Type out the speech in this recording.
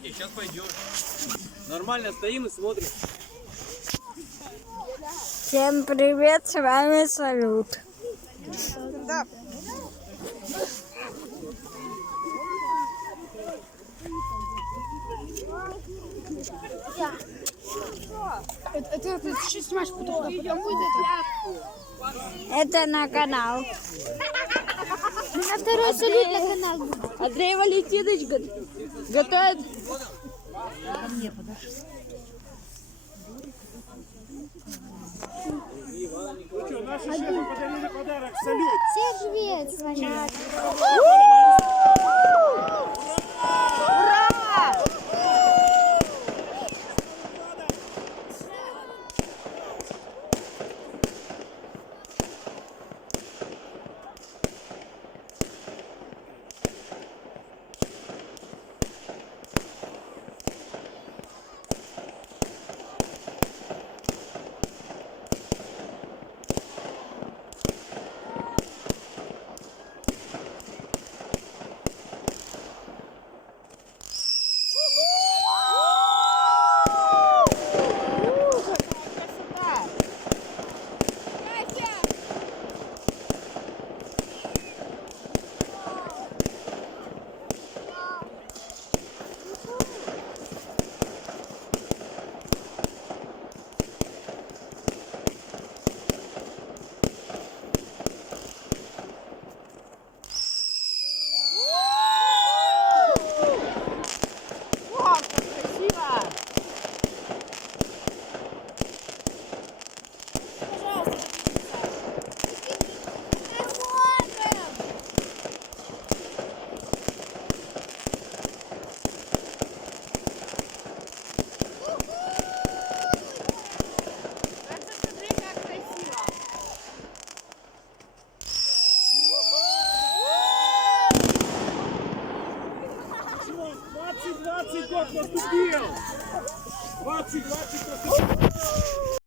работе, сейчас пойдешь. Нормально стоим и смотрим. Всем привет, с вами Салют. Да. Это ты снимаешь потом Это на канал. На второй Салют на канал. Андрей Валентинович готовит. Наши шефы подарили подарок. Салют! Всем привет, с вами Двадцать год наступил! 20 наступил!